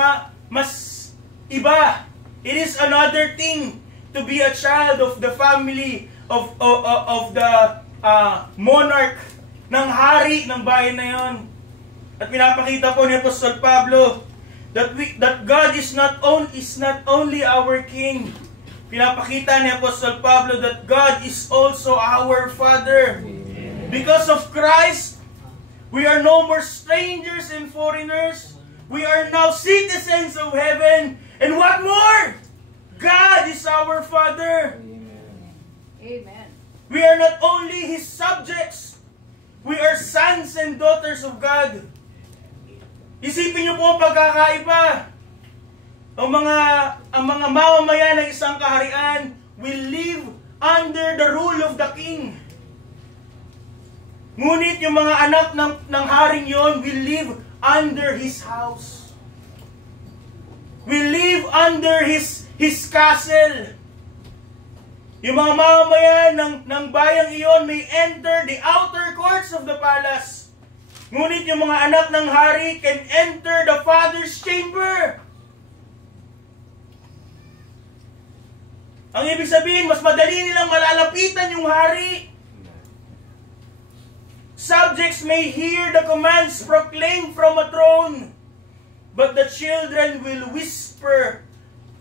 iba. It is another thing to be a child of the family of the monarch, ng hari ng bayan na yon. At pinapakita po ni Apostol Pablo that God is not only our king. Pinapakita ni Apostol Pablo that God is also our Father. Because of Christ, we are no more strangers and foreigners. We are now citizens of heaven. And what more? God is our Father. Amen. We are not only His subjects, we are sons and daughters of God. Isipin niyo po ang pagkakaiba. Ang mga mamamayan ng isang kaharian will live under the rule of the king. Ngunit yung mga anak ng haring yon will live under his house. Will live under his castle. Yung mga mamamayan ng bayang iyon may enter the outer courts of the palace. Ngunit yung mga anak ng hari can enter the father's chamber. Ang ibig sabihin, mas madali nilang malalapitan yung hari. Subjects may hear the commands proclaimed from a throne, but the children will whisper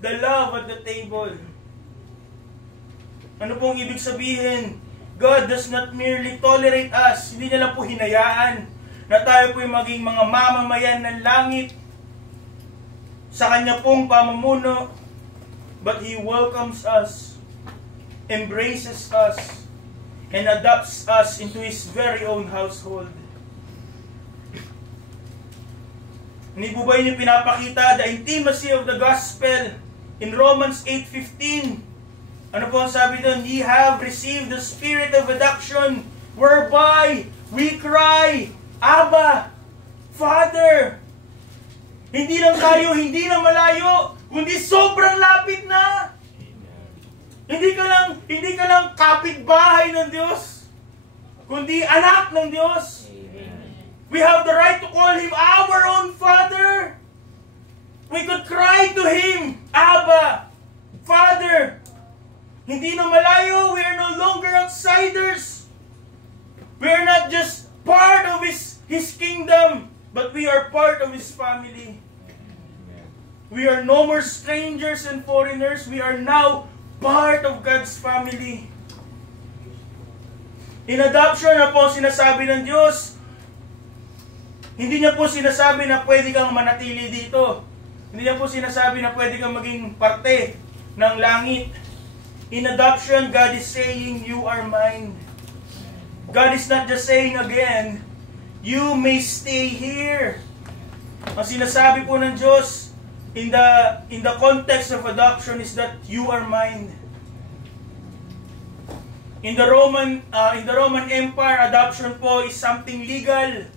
the love at the table. Ano pong ibig sabihin? God does not merely tolerate us. Hindi niya lang po hinayaan na tayo po'y maging mga mamamayan ng langit sa Kanya pong pamumuno. But He welcomes us, embraces us, and adopts us into His very own household. Hindi po ba yun yung pinapakita? The intimacy of the gospel in Romans 8:15. Ano po ang sabi doon? Ye have received the spirit of adoption, whereby we cry, Abba, Father. Hindi lang malayo, kundi sobrang lapit na. Hindi ka lang kapitbahay ng Diyos, kundi anak ng Diyos. We have the right to call Him our own Father. We could cry to Him, Abba, Father. Hindi na malayo, we are no longer outsiders. We are not just part of His kingdom, but we are part of His family. We are no more strangers and foreigners. We are now part of God's family. In adoption na po sinasabi ng Diyos, hindi niya po sinasabi na pwede kang manatili dito. Hindi niya po sinasabi na pwede kang maging parte ng langit. In adoption, God is saying, you are mine. God is not just saying again, you may stay here. Ang sinasabi po ng Diyos in the context of adoption is that you are mine. In the Roman Empire, adoption po is something legal.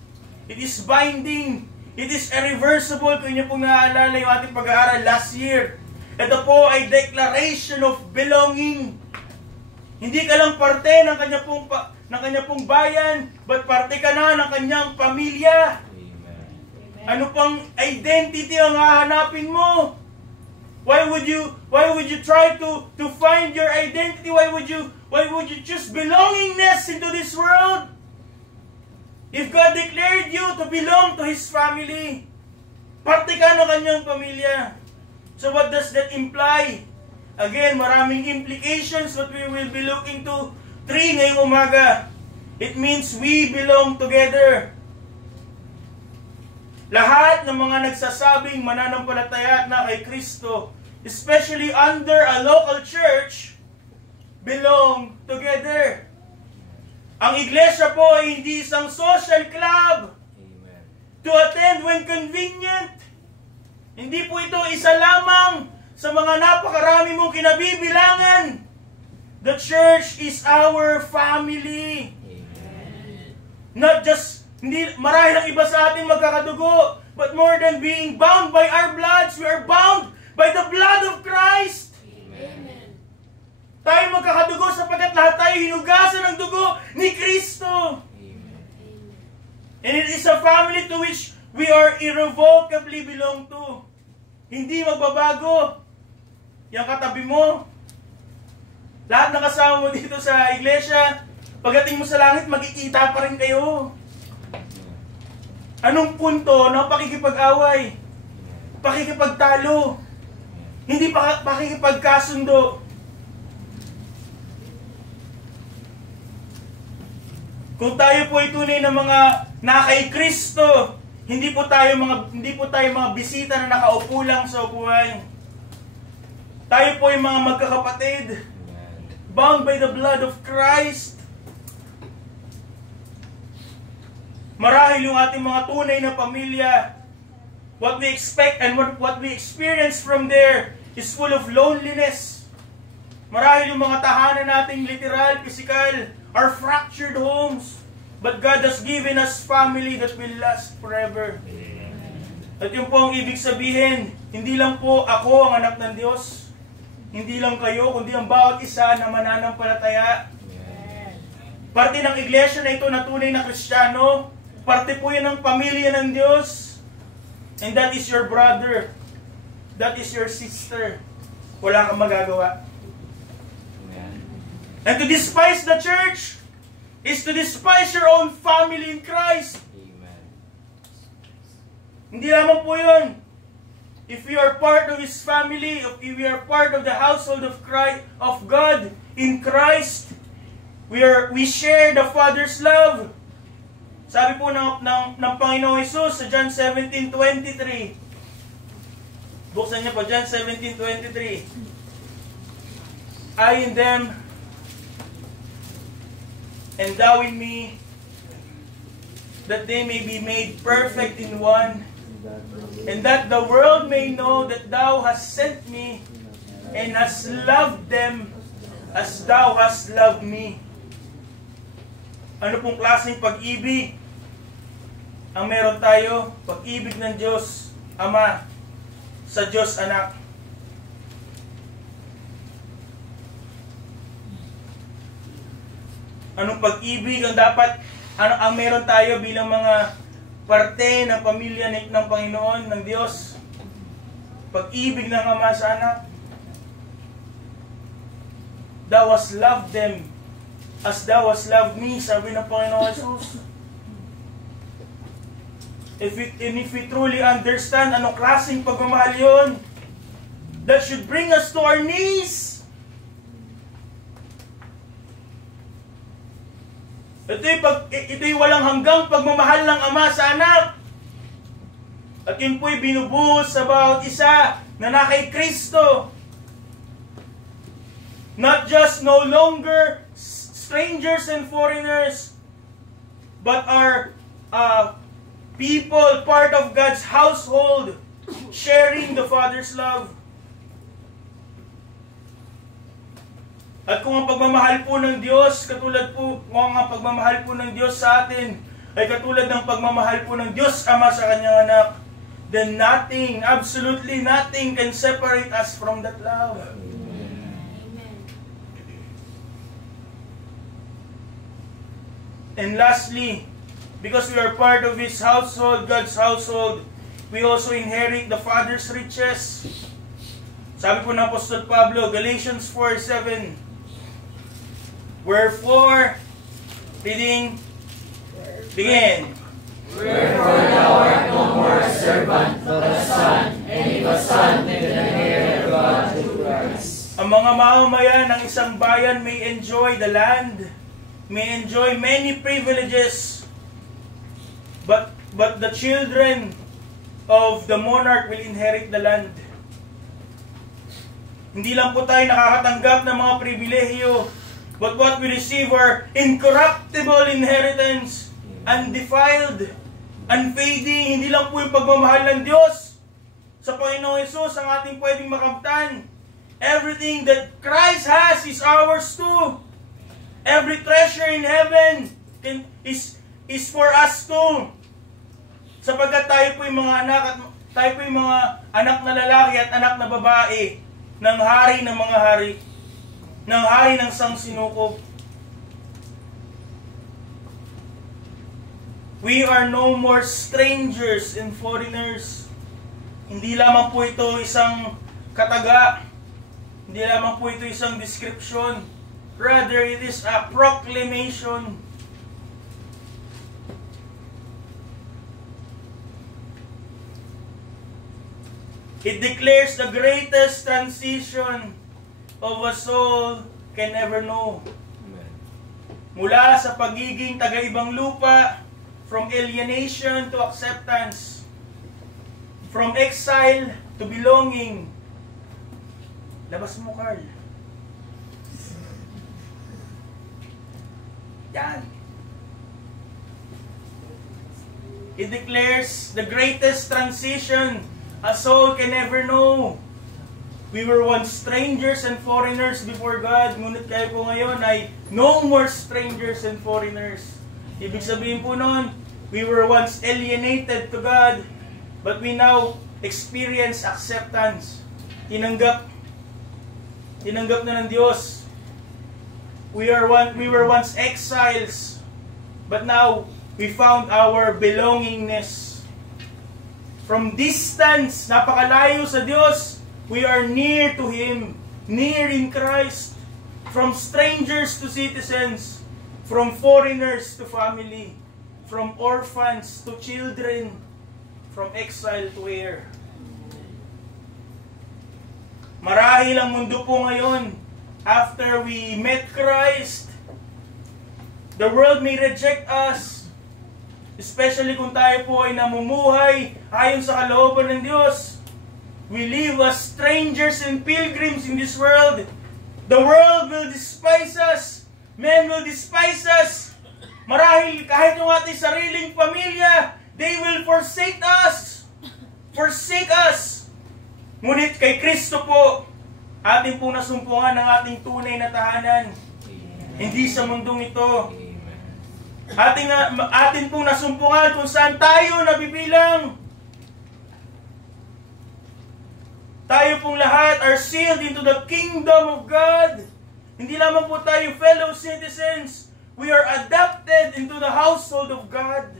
It is binding. It is irreversible. Kung inyo pong naaalala yung ating pag-aaral last year. Ito po ay declaration of belonging. Hindi ka lang parte ng kanya pong bayan, but parte ka na ng kanyang pamilya. Amen. Ano pang identity ang hahanapin mo? Why would you try to find your identity? Why would you choose belongingness into this world? If God declared you to belong to His family, parte ka ng kanyang pamilya. So what does that imply? Again, maraming implications what we will be looking to. 3 ngayong umaga. It means we belong together. Lahat ng mga nagsasabing mananampalataya na kay Kristo, especially under a local church, belong together. Ang iglesia po ay hindi isang social club to attend when convenient. Hindi po ito isa lamang sa mga napakarami mong kinabibilangan. The church is our family. Not just, hindi, marahil ang iba sa atin magkakadugo, but more than being bound by our bloods, we are bound by the blood of Christ. Amen. Tayo magkakadugo sapagkat lahat tayo hinugasan ng dugo ni Kristo. Amen. And it is a family to which we are irrevocably belong to. Hindi magbabago. Yang katabi mo, lahat ng kasama mo dito sa iglesia, pagdating mo sa langit, magkikita pa rin kayo. Anong punto ng pakikipag-away? Pakikipagtalo. Hindi pakikipagkasundo. Kung tayo po ay tunay na mga nakay Kristo, hindi po tayo mga bisita na nakaupo lang sa upuan. Tayo po ay mga magkakapatid, bound by the blood of Christ. Marahil yung ating mga tunay na pamilya, what we expect and what we experience from there is full of loneliness. Marahil yung mga tahanan nating literal, physical, are fractured homes. But God has given us family that will last forever. At yun po ang ibig sabihin, hindi lang po ako ang anak ng Diyos, hindi lang kayo, kundi ang bawat isa na mananampalataya. Parte ng iglesia na ito na tunay na Kristiyano, parte po yan ng pamilya ng Diyos. And that is your brother. That is your sister. Wala kang magagawa. And to despise the church is to despise your own family in Christ. Amen. Hindi lamang po yun. If we are part of His family, if we are part of the household of Christ, of God in Christ, we share the Father's love. Sabi po ng Panginoong Hesus sa John 17:23. Buksan niyo po, John 17:23. I in them, and thou in me, that they may be made perfect in one, and that the world may know that thou hast sent me, and hast loved them as thou hast loved me. Ano pong klaseng pag-ibig ang meron tayo? Pag-ibig ng Diyos Ama sa Diyos Anak. Anong pag-ibig ang dapat, ang meron tayo bilang mga parte ng pamilya ng Panginoon, ng Diyos? Pag-ibig ng Ama sa Anak. Thou hast loved them as thou hast loved me, sabi ng Panginoon Jesus. If we truly understand anong klaseng pagmamahal yun, that should bring us to our knees. Ito'y walang hanggang pagmamahal ng Ama sa Anak. At yun po'y binubuhos sa bawat isa na nakay Kristo. Not just no longer strangers and foreigners, but are people, part of God's household, sharing the Father's love. At kung ang pagmamahal po ng Diyos, kung ang pagmamahal po ng Diyos sa atin ay katulad ng pagmamahal po ng Diyos Ama sa Kanyang Anak, then nothing, absolutely nothing can separate us from that love. And lastly, because we are part of His household, God's household, we also inherit the Father's riches. Sabi po ng Apostol Pablo, Galatians 4:7, wherefore, reading, begin. Wherefore thou art no more a servant, but a son, and if a son, then an heir of God through Christ. Ang mga mamamayan ng isang bayan may enjoy the land, may enjoy many privileges, but the children of the monarch will inherit the land. Hindi lang po tayo nakakatanggap ng mga pribilehiyo, but what we receive are incorruptible inheritance, undefiled, unfading. Hindi lang po yung pagmamahal ng Diyos sa Panginoong Hesus ang ating pwedeng makamtan. Everything that Christ has is ours too. Every treasure in heaven is for us too. Sapagkat tayo po yung mga anak at tayo po yung mga anak na lalaki at anak na babae ng hari ng mga hari, ng hari ng sangsinukob. We are no more strangers and foreigners. Hindi lamang po ito isang kataga. Hindi lamang po ito isang description. Rather, it is a proclamation. It declares the greatest transition of a soul can ever know. Mula sa pagiging taga-ibang lupa, from alienation to acceptance, from exile to belonging. Labas mo, Carl. Yan. It declares the greatest transition a soul can ever know. We were once strangers and foreigners before God, ngunit kayo po ngayon ay no more strangers and foreigners. Ibig sabihin po nun, we were once alienated to God, but we now experience acceptance. Tinanggap na ng Diyos. We were once exiles, but now we found our belongingness. From distance, napakalayo sa Diyos, we are near to Him, near in Christ. From strangers to citizens, from foreigners to family, from orphans to children, from exile to heir. Marahil ang mundo po ngayon, after we met Christ, the world may reject us, especially kung tayo po ay namumuhay ayon sa kalooban ng Diyos. We live as strangers and pilgrims in this world. The world will despise us. Men will despise us. Marahil kahit yung ating sariling pamilya, they will forsake us. Forsake us. Ngunit kay Kristo po, ating pong nasumpungan ang ating tunay na tahanan. Hindi sa mundong ito. Atin pong nasumpungan kung saan tayo nabibilang. Tayo pong lahat are sealed into the kingdom of God. Hindi lamang po tayo fellow citizens. We are adopted into the household of God.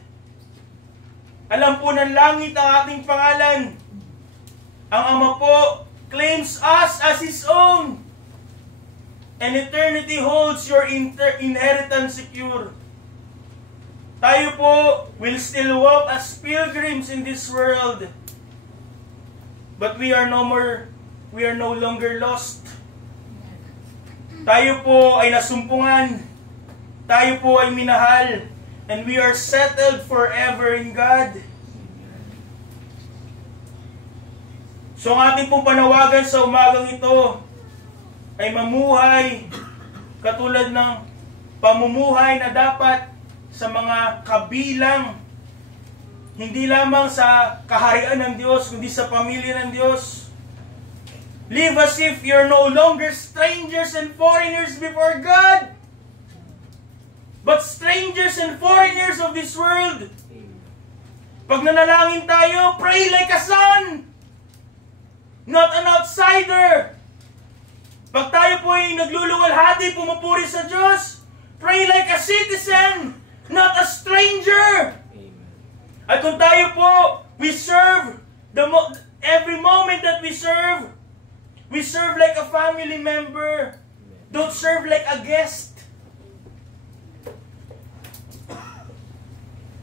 Alam po ng langit ang ating pangalan. Ang Ama po claims us as His own. And eternity holds your inheritance secure. Tayo po will still walk as pilgrims in this world. But we are no longer lost. Tayo po ay nasumpungan. Tayo po ay minahal. And we are settled forever in God. So ang ating pong panawagan sa umagang ito ay mamuhay katulad ng pamumuhay na dapat sa mga kabilang, hindi lamang sa kaharian ng Diyos, kundi sa pamilya ng Diyos. Live as if you're no longer strangers and foreigners before God, but strangers and foreigners of this world. Pag nanalangin tayo, pray like a son, not an outsider. Pag tayo po ay nagluluwalhati, pumupuri sa Diyos, pray like a citizen, not a stranger. At kung tayo po, we serve every moment that we serve like a family member. Don't serve like a guest.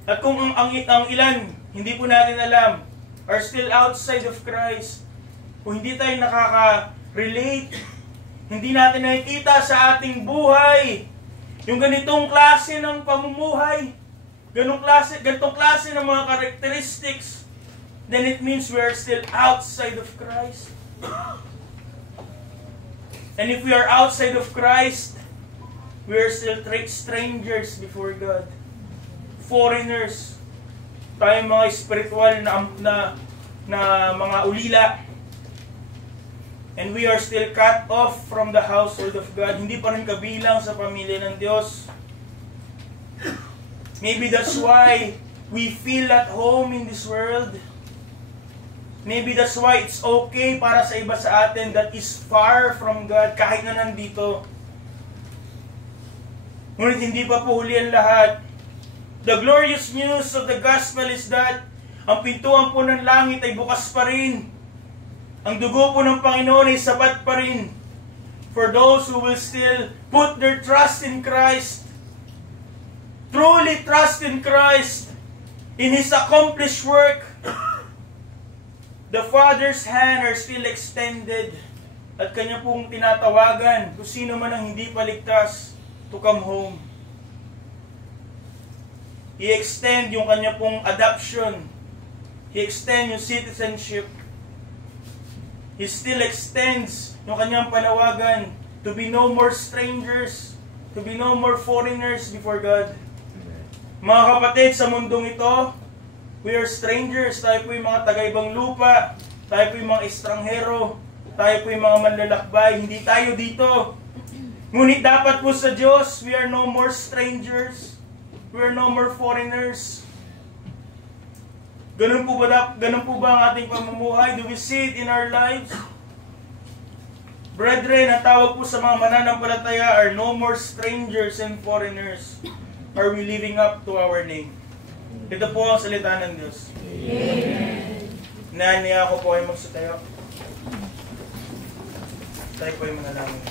At kung ang ilan, hindi po natin alam, are still outside of Christ, kung hindi tayo nakaka-relate, hindi natin nakikita sa ating buhay yung ganitong klase ng pamumuhay, ganitong klase ng mga characteristics, then it means we are still outside of Christ. And if we are outside of Christ, we are still strangers before God. Foreigners. Tayo mga spiritual na mga ulila. And we are still cut off from the household of God. Hindi pa rin kabilang sa pamilya ng Diyos. Maybe that's why we feel at home in this world. Maybe that's why it's okay para sa iba sa atin that is far from God kahit na nandito. Ngunit hindi pa po huli ang lahat. The glorious news of the gospel is that ang pintuan po ng langit ay bukas pa rin. Ang dugo po ng Panginoon ay sapat pa rin for those who will still put their trust in Christ. Truly trust in Christ, in His accomplished work. The Father's hand are still extended at Kanya pong tinatawagan kung sino man ang hindi paligtas to come home. He extend yung Kanya pong adoption. He extend yung citizenship. He still extends yung Kanyang panawagan to be no more strangers, to be no more foreigners before God. Mga kapatid, sa mundong ito, we are strangers. Tayo po yung mga taga-ibang lupa. Tayo po yung mga estranghero. Tayo po yung mga manlalakbay. Hindi tayo dito. Ngunit dapat po sa Diyos, we are no more strangers. We are no more foreigners. Ganun po ba ang ating pamumuhay? Do we see it in our lives? Brethren, ang tawag po sa mga mananampalataya are no more strangers and foreigners. Are we living up to our name? Ito po ang salita ng Diyos. Amen. Naniya ako po ay magsitayo. Tayo po ay manalangin.